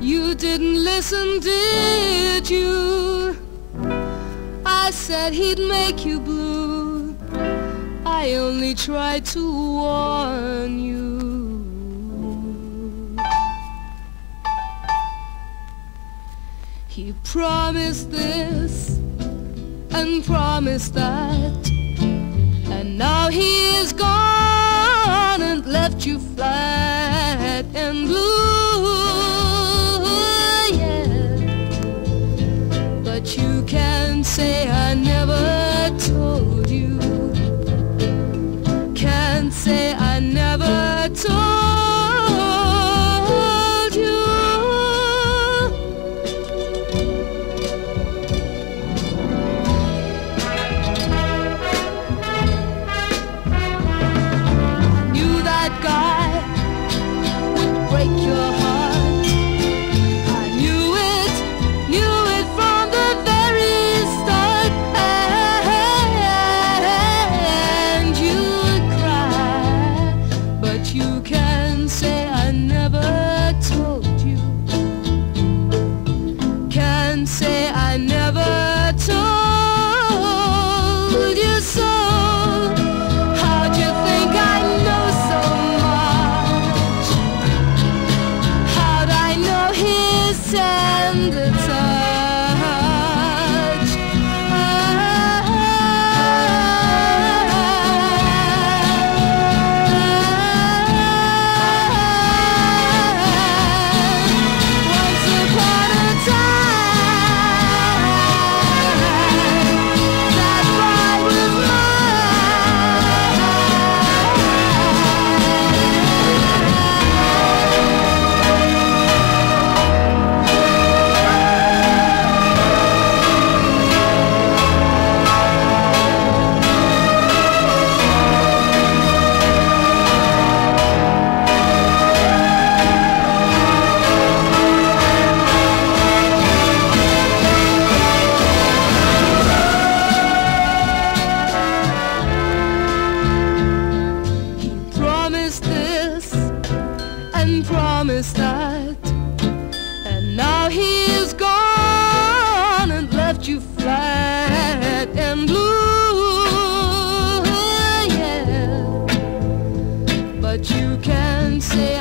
You didn't listen, did you? I said he'd make you blue. I only tried to warn you. He promised this and promised that, and now he is gone and left you flat and blue. Yeah, but you can't say I never told you. Can't say I never told you. Knew that guy would break your heart. I knew it from the very start. And you'd cry, but you can say I never told you. Can say I never told you so. How'd you think I know so much? How'd I know his tender touch? Once upon a time, that bride was promised this and promised that, and now he is gone and left you flat and blue. Yeah, but you can't say